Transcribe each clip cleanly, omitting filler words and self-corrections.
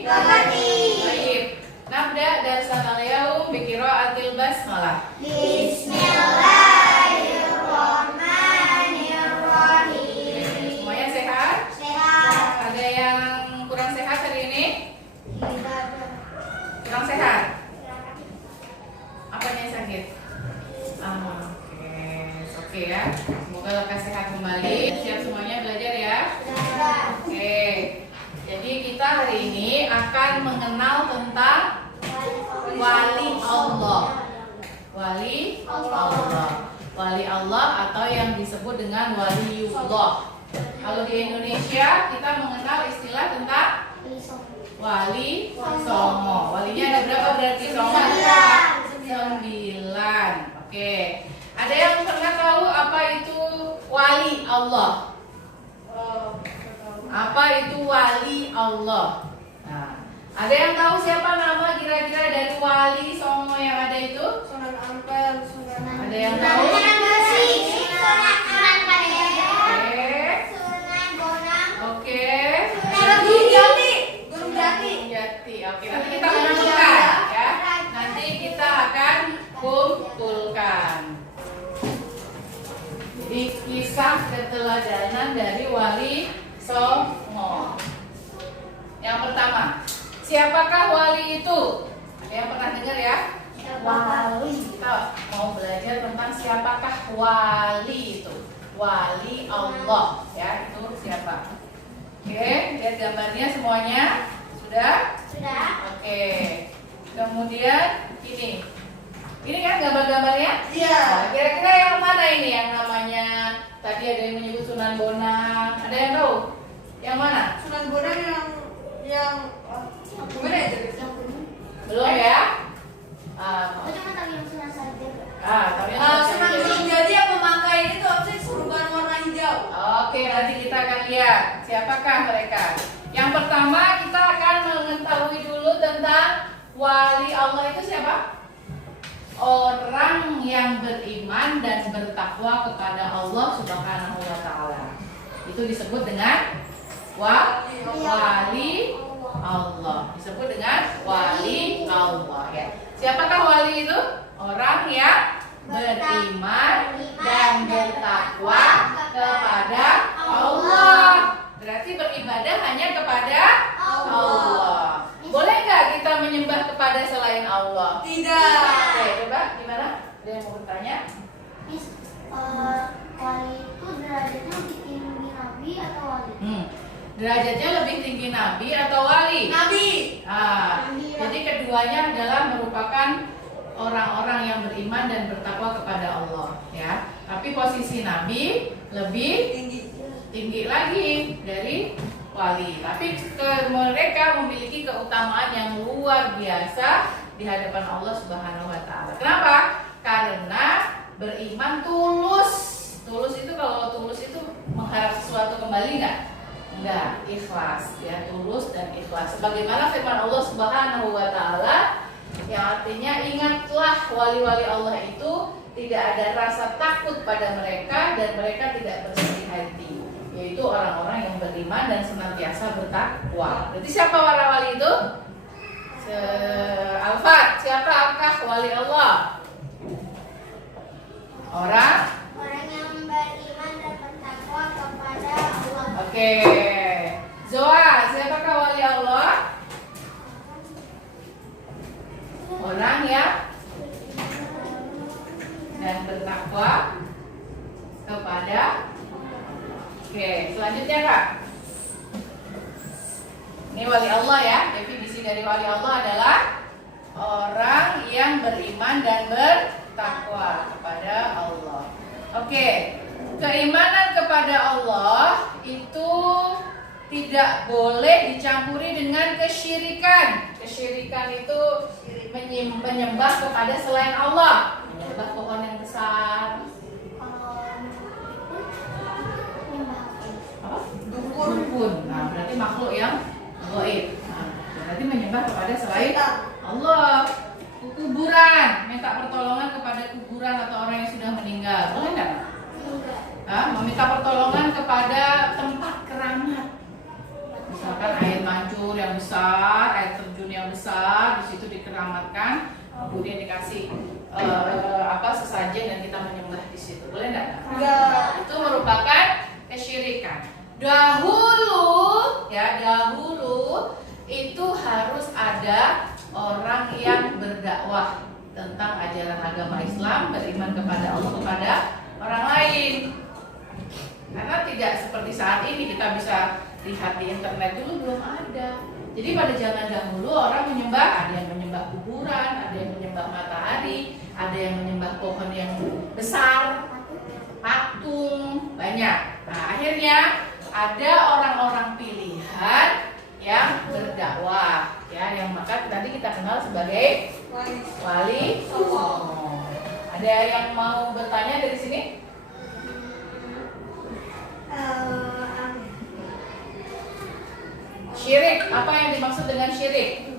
Baik. Nabda darsana al-yaum bi qiraatil basmalah. Bismillahirrahmanirrahim. Semuanya sehat? Sehat. Ada yang kurang sehat hari ini? Kurang sehat? Apanya yang sakit? Oke ya. Semoga lekas sehat kembali. Siap semuanya belajar ya? Oke. Jadi kita hari ini akan mengenal tentang wali Allah. Wali Allah. Wali Allah atau yang disebut dengan waliullah. Kalau di Indonesia kita mengenal istilah tentang wali songo. Walinya ada berapa berarti songo? 9. Oke. Ada yang pernah tahu apa itu wali Allah? Apa itu wali Allah? Nah, ada yang tahu siapa nama kira-kira dari wali songo yang ada itu? Sunan Ampel, Sunan Ada yang tahu? Oke. Gunung Jati. Jati. Oke, nanti kita menemukan ya. Nanti kita akan kumpulkan. Jadi kisah keteladanan dari wali songo. Yang pertama, siapakah wali itu? Ada yang pernah dengar ya? Kita mau belajar tentang siapakah wali itu. Wali Allah ya, itu siapa? Oke, lihat gambarnya semuanya. Sudah? Oke. Kemudian ini. Ini kan gambar-gambarnya? Iya. Nah, kira-kira yang mana ini yang namanya tadi ada yang menyebut Sunan Bonang. Ada yang tahu? Yang mana? Sunan Bonang yang gimana ya tadi? Belum ya? Tapi Sunan Gunung Jati yang memakai itu apa sih surban warna hijau. Oke, nanti kita akan lihat siapakah mereka. Yang pertama kita akan mengetahui dulu tentang wali Allah itu siapa? Orang yang beriman dan bertakwa kepada Allah Subhanahu wa taala. Itu disebut dengan wali Allah. Disebut dengan wali Allah ya. Siapakah wali itu? Orang yang beriman dan bertakwa kepada Allah. Berarti beribadah hanya kepada Allah. Boleh nggak kita menyembah kepada selain Allah? Tidak. Oke, coba gimana? Ada yang mau bertanya? Wali itu derajatnya lebih tinggi nabi atau wali? Derajatnya lebih tinggi nabi atau wali? Nabi. Jadi keduanya adalah merupakan orang-orang yang beriman dan bertakwa kepada Allah, ya. Tapi posisi nabi lebih tinggi lagi dari wali. Tapi mereka memiliki keutamaan yang luar biasa di hadapan Allah Subhanahu wa taala. Kenapa? Karena beriman tulus. Tulus itu kalau tulus itu mengharap sesuatu kembali enggak, ikhlas ya, tulus dan ikhlas. Sebagaimana firman Allah Subhanahu wa taala yang artinya ingatlah wali-wali Allah itu tidak ada rasa takut pada mereka dan mereka tidak bersedih hati, yaitu orang-orang yang beriman dan senantiasa bertakwa. Berarti siapa para wali itu? Alfat, siapakah wali Allah? Orang yang beriman dan bertakwa kepada Allah. Oke. Zoa, siapakah wali Allah? Orang yang dan bertakwa kepada. Oke, selanjutnya Kak. Ini wali Allah ya. Definisi dari wali Allah adalah orang yang beriman dan bertakwa kepada Allah. Oke, keimanan kepada Allah itu tidak boleh dicampuri dengan kesyirikan. Kesyirikan itu menyembah kepada selain Allah, menyembah pohon yang besar. Dukun. Nah, berarti makhluk yang gaib. Nah, berarti menyembah kepada selain Allah. Kuburan, minta pertolongan kepada kuburan atau orang yang sudah meninggal, boleh nggak? Meminta pertolongan kepada tempat keramat. Misalkan air mancur yang besar, air terjun yang besar, di situ dikeramatkan, kemudian dikasih sesajen dan kita menyembah di situ. Boleh enggak? Enggak. Itu merupakan kesyirikan. Dahulu itu harus ada orang yang berdakwah tentang ajaran agama Islam, beriman kepada Allah, kepada orang lain. Karena tidak seperti saat ini kita bisa lihat di internet, dulu belum ada. Jadi pada zaman dahulu orang menyembah, ada yang menyembah kuburan, ada yang menyembah matahari, ada yang menyembah pohon yang besar, patung, banyak. Nah, akhirnya ada orang-orang pilihan yang berdakwah, ya, yang maka nanti kita kenal sebagai wali songo. Ada yang mau bertanya dari sini? Syirik, apa yang dimaksud dengan syirik?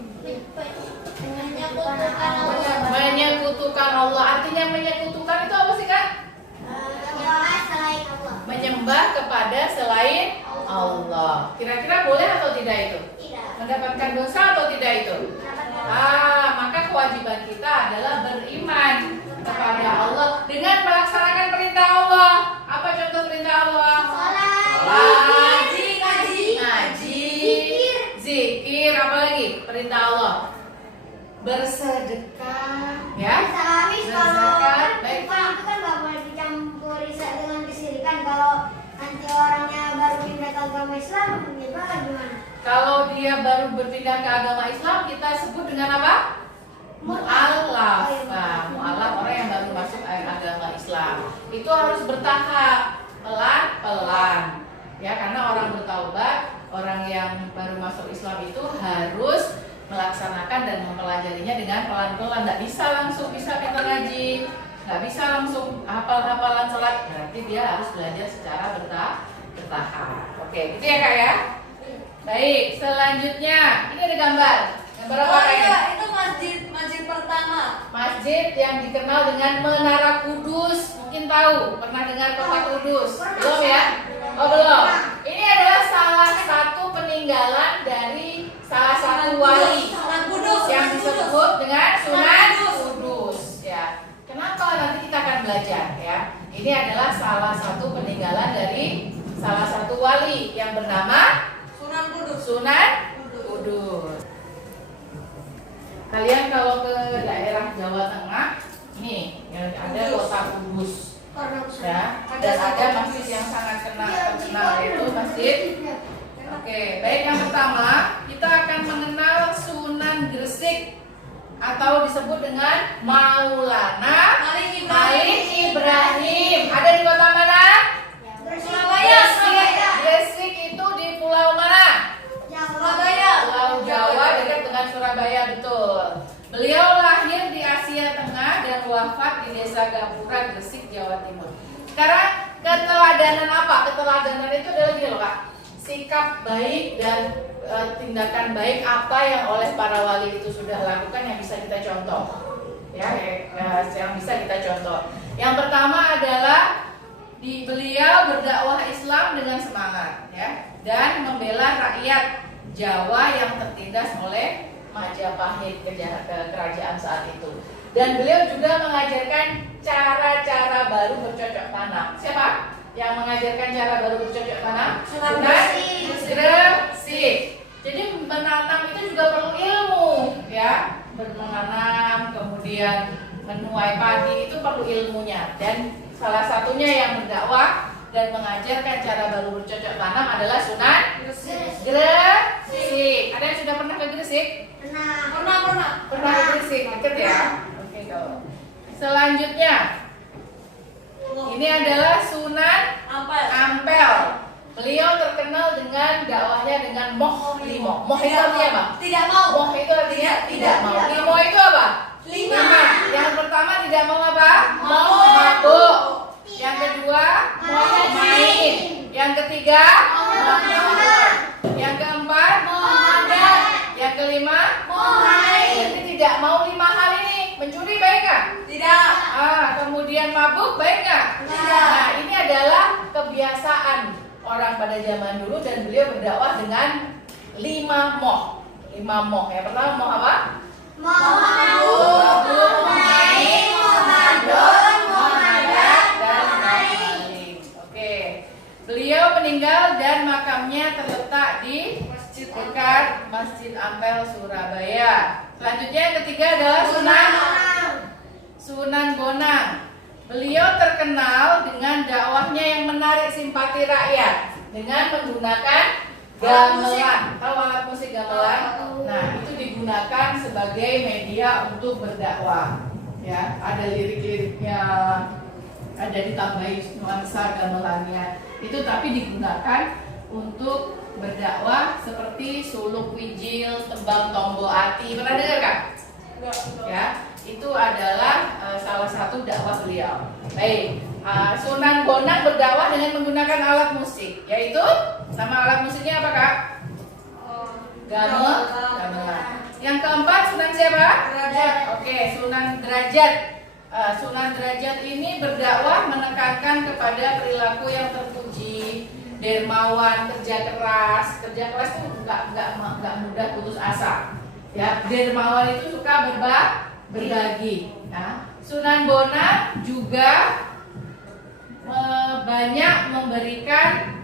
Menyekutukan Allah. Artinya menyekutukan itu apa sih, Kak? Menyembah selain Allah. Menyembah kepada selain Allah. Kira-kira boleh atau tidak itu? Tidak. Mendapatkan dosa atau tidak itu? Maka kewajiban kita adalah beriman kepada Allah dengan melaksanakan perintah Allah. Apa contoh perintah Allah? Salat. Ngaji, zikir, apa lagi? Perintah Allah. Bersedekah, ya. Habis kalau Berzakat, baik. Islam itu kan nggak boleh dicampuri dengan kesirikan. Kalau nanti orangnya baru pindah ke agama Islam, gimana? Kalau dia baru berpindah ke agama Islam, kita sebut dengan apa? Mu'alaf. Nah, mu'alaf orang yang baru masuk agama Islam. Itu harus bertahap, pelan-pelan. Ya, karena orang bertaubat, orang yang baru masuk Islam itu harus melaksanakan dan mempelajarinya dengan pelan-pelan. Nggak bisa langsung bisa pintar ngaji, nggak bisa langsung hafal-hafalan salat. Berarti dia harus belajar secara bertahap. Oke, gitu ya Kak ya. Baik, selanjutnya ini ada gambar. Gambar apa Oh ini? iya, itu masjid pertama. Masjid yang dikenal dengan Menara Kudus. Mungkin tahu, pernah dengar Kota Kudus? Belum ya? Oh belum. Ini adalah salah satu peninggalan dari salah satu wali Sunan Kudus. yang disebut dengan Sunan Kudus. Ya. Kenapa? Nanti kita akan belajar ya. Ini adalah salah satu peninggalan dari salah satu wali yang bernama Sunan Kudus. Sunan Kudus. Kalian kalau ke daerah Jawa Tengah, nih yang ada Kota Kudus. Ya, dan ada masjid yang sangat terkenal yaitu Masjid. Oke, baik, yang pertama kita akan mengenal Sunan Gresik atau disebut dengan Maulana Malik Ibrahim. Ada di kota mana? Surabaya. Gresik itu di pulau mana? Surabaya. Pulau Jawa, dekat dengan Surabaya, betul. Beliau lahir di Asia Tengah dan wafat di Desa Gapura, Gresik, Jawa Timur. Sekarang keteladanan apa? Keteladanan itu adalah gini loh Kak, sikap baik dan tindakan baik apa yang oleh para wali itu sudah lakukan yang bisa kita contoh. Yang bisa kita contoh. Yang pertama adalah beliau berdakwah Islam dengan semangat, ya, dan membela rakyat Jawa yang tertindas oleh Majapahit, kerajaan saat itu. Dan beliau juga mengajarkan cara-cara baru bercocok tanam. Siapa yang mengajarkan cara baru bercocok tanam? Sunan Gresik. Jadi menanam itu juga perlu ilmu, ya. Menanam, kemudian menuai padi itu perlu ilmunya. Dan salah satunya yang berdakwah dan mengajarkan cara baru bercocok tanam adalah Sunan Gresik. Ada yang sudah pernah ke Gresik? Pernah ke Gresik, deket ya? Oke, kalau selanjutnya ini adalah Sunan Ampel. Beliau terkenal dengan dakwahnya dengan moh limo. Moh itu artinya apa? Tidak mau. Moh itu artinya tidak mau. Limo itu apa? Lima. Yang pertama tidak mau apa? Mau mabuk. Yang kedua mau main. Yang ketiga mau nyolong. Yang keempat mau makan. Yang kelima mau main. Jadi tidak mau 5 hal ini. Mencuri baik nggak? Tidak. Kemudian mabuk baik nggak? Tidak. Nah, ini adalah kebiasaan orang pada zaman dulu dan beliau berdakwah dengan 5 moh. 5 moh. Yang pertama moh apa? Mabuk, naik, Muhammadun, Muhammadat, dan Malik. Oke. Beliau meninggal dan makamnya terletak di dekat Masjid Ampel Surabaya. Selanjutnya yang ketiga adalah Sunan Bonang. Beliau terkenal dengan dakwahnya yang menarik simpati rakyat dengan menggunakan gamelan. Tahu alat musik gamelan? Nah, itu digunakan sebagai media untuk berdakwah. Ya, ada lirik-liriknya, ada ditambahi nuansa gamelannya. Itu tapi digunakan untuk berdakwah seperti suluk wijil, tembang tombol ati. Pernah dengar kan? Ya, itu adalah salah satu dakwah beliau. Baik, Sunan Bonang berdakwah dengan menggunakan alat musik, yaitu nama alat musiknya apa Kak? Gamelan. Yang keempat Sunan siapa? Derajat. Oke, Sunan Derajat. Sunan Derajat ini berdakwah menekankan kepada perilaku yang terpuji, dermawan, kerja keras. Kerja keras itu nggak mudah putus asa. Ya, dermawan itu suka berbagi. Nah, Sunan Bonang juga banyak memberikan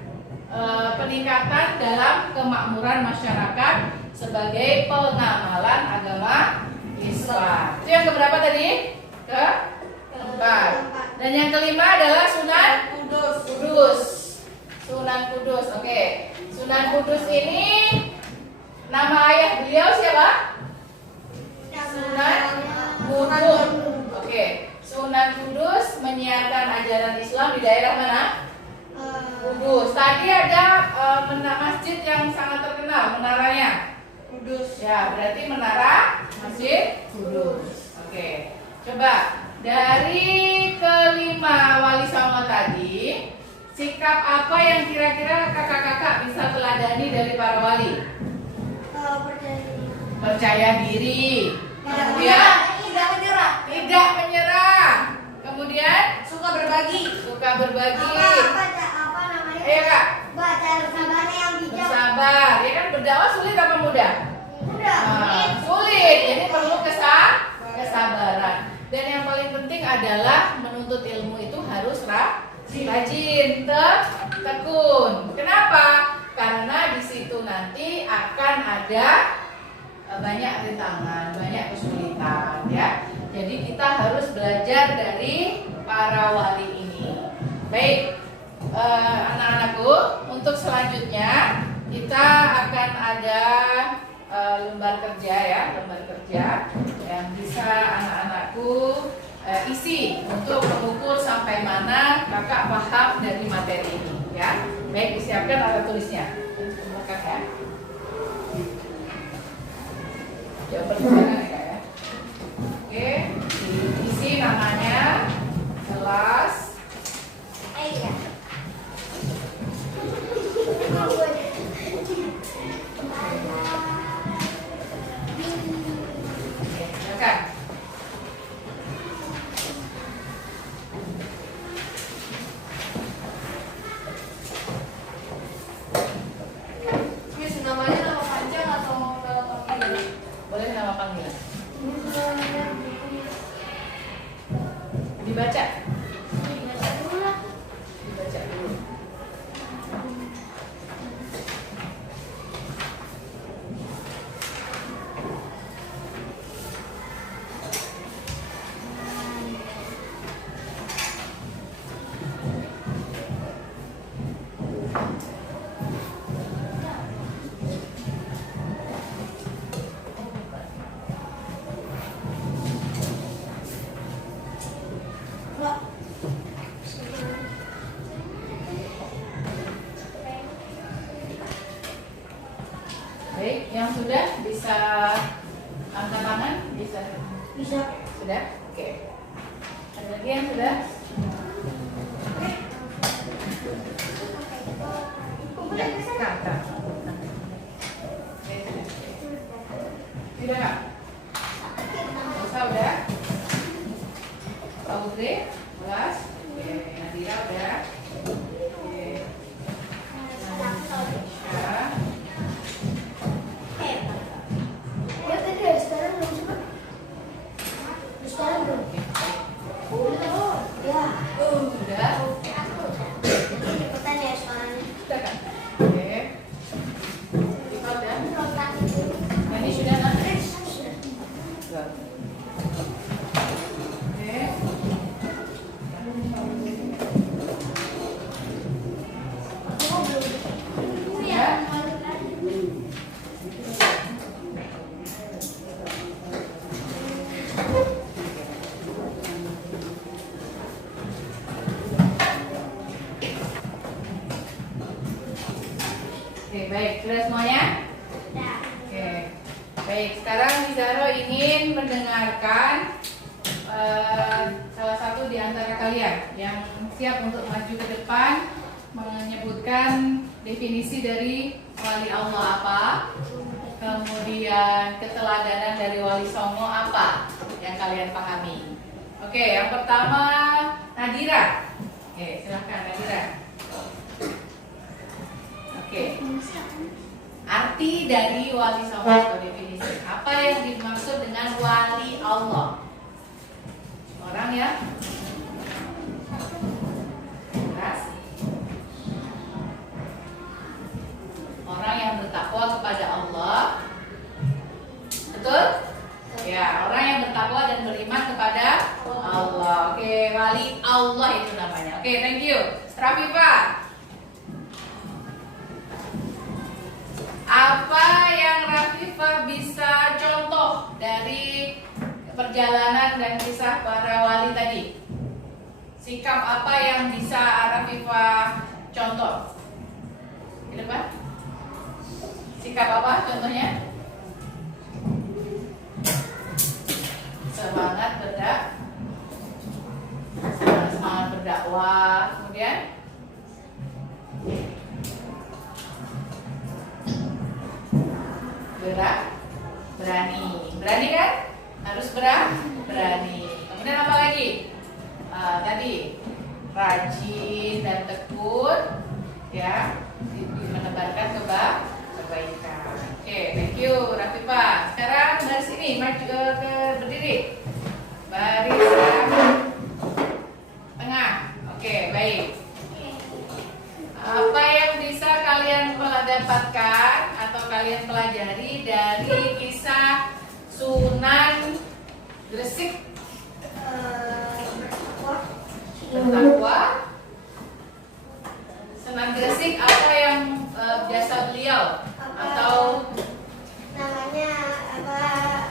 peningkatan dalam kemakmuran masyarakat sebagai pengamalan agama Islam. Itu yang keberapa tadi? Keempat. Dan yang kelima adalah Sunan Kudus. Sunan Kudus. Oke. Sunan Kudus ini nama ayah beliau siapa? Sunan Kudus. Oke. Sunan Kudus menyiarkan ajaran Islam di daerah mana? Kudus. Tadi ada masjid yang sangat terkenal, menaranya. Kudus. Ya, berarti menara Masjid Kudus. Oke. Coba dari kelima wali songo tadi, sikap apa yang kira-kira kakak-kakak bisa teladani dari para wali? Percaya diri. Kemudian tidak menyerah. Kemudian Suka berbagi. suka berbagi. Apa namanya? Ayo Kak, Baca sabarnya yang bijak. bersabar. Ya kan berdakwah sulit apa mudah? Udah. Sulit. Jadi perlu kesabaran. Dan yang paling penting adalah menuntut ilmu itu harus rajin, tekun. Kenapa? Karena di situ nanti akan ada banyak rintangan, banyak kesulitan, ya. Jadi kita harus belajar dari para wali ini. Baik, anak-anakku, untuk selanjutnya kita akan ada lembar kerja ya, lembar kerja yang bisa anak-anakku isi untuk mengukur sampai mana kakak paham dari materi ini, ya. Baik, disiapkan alat tulisnya. Belakang ya. Ya, pertanyaan ya Kak ya. Oke, diisi namanya, kelas. Iya. Silakan. Miss, namanya nama panjang atau nama panggilan? Boleh nama panggilan. Dibaca. Dibaca dulu. Baik, yang sudah bisa angkat tangan, bisa. Bisa. Sudah? Oke. Ada lagi yang sudah? Sudah, Kak. Sudah, Kak? Rosa udah? Pak Putri? Belas? Oke, Nadira udah? Oke. Aisyah. Baik, sekarang Mizaro ingin mendengarkan salah satu di antara kalian yang siap untuk maju ke depan menyebutkan definisi dari wali Allah apa, kemudian keteladanan dari wali songo apa yang kalian pahami. Oke, yang pertama Nadira. Oke, silahkan Nadira. Oke. Arti dari wali songo atau definisi. Apa yang dimaksud dengan wali Allah? Orang ya? Keras. Orang yang bertakwa kepada Allah. Betul? Ya, orang yang bertakwa dan beriman kepada Allah. Oke, wali Allah itu namanya. Oke, thank you. Rafifa. Apa yang Rafifa bisa contoh dari perjalanan dan kisah para wali tadi? Sikap apa yang bisa Rafifa contoh? Di depan. Sikap apa contohnya? Semangat berdakwah, kemudian berani kan? Harus berani. Kemudian apa lagi? Tadi rajin dan tekun, ya, menebarkan kebaikan. Oke, thank you Rafifa. Sekarang dari sini maju ke berdiri. Barisan tengah. Oke, baik. Apa yang bisa kalian dapatkan atau kalian pelajari dari kisah Sunan Gresik? Bertakwa. Sunan Gresik apa yang biasa beliau atau namanya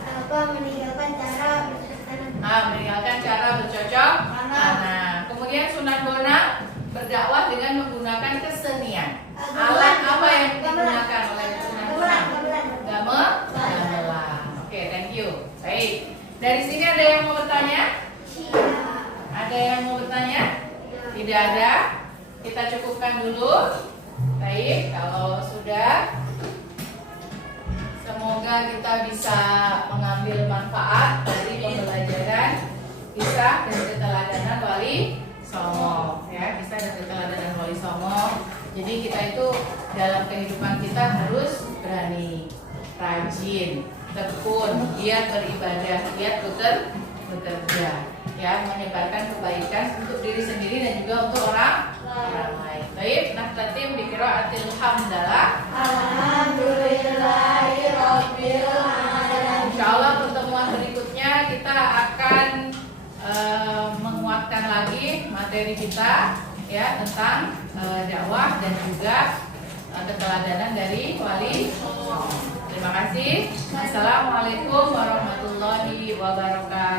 apa meninggalkan cara bercocok tanam. Meninggalkan cara bercocok tanam. Kemudian Sunan Bonang berdakwah dengan menggunakan kesenian. Alat apa yang digunakan oleh Sunan Bonang? Gamelan. Oke, thank you. Baik. Dari sini ada yang mau bertanya? Ada yang mau bertanya? Tidak ada. Kita cukupkan dulu. Baik, kalau sudah, semoga kita bisa mengambil manfaat dari pembelajaran kisah dan keteladanan wali songo, ya, kisah dan keteladanan wali songo. Jadi kita itu dalam kehidupan kita harus berani, rajin, tekun, giat beribadah, giat bekerja, ya, menyebarkan kebaikan untuk diri sendiri dan juga untuk orang lain. Baik, nah tatim di qiraatil hamdalah. Alhamdulillahirabbil alamin. Insyaallah pertemuan berikutnya kita akan menguatkan lagi materi kita, ya, tentang dakwah dan juga keteladanan dari wali. Terima kasih. Assalamualaikum warahmatullahi wabarakatuh.